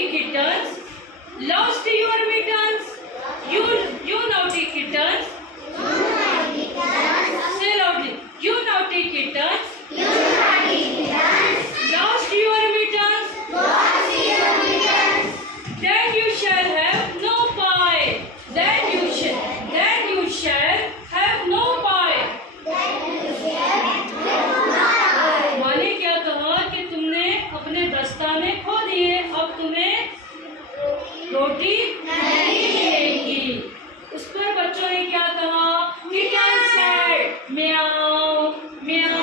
naughty kittens lost your mittens. You naughty kittens. Say loudly. You naughty kittens lost your mittens. Then you shall have no pie. Then you shall have no pie. माने क्या कहा कि तुमने अपने दस्ताने खो दिए, अब तुम्हें रोटी नहीं मिलेगी। उस पर बच्चों ने क्या कहा? Kitten said, meow, meow,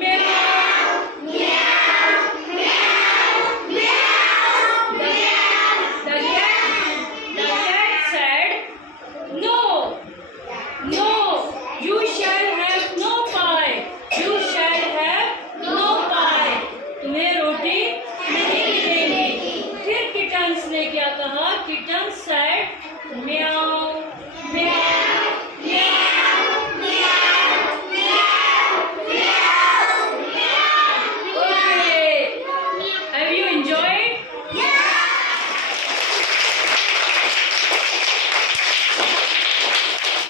meow, The cat said, no, you shall have no pie. You shall have no pie. तुम्हें रोटी नहीं मिलेगी। फिर किटन्स ने क्या कहा? Kitten said, meow,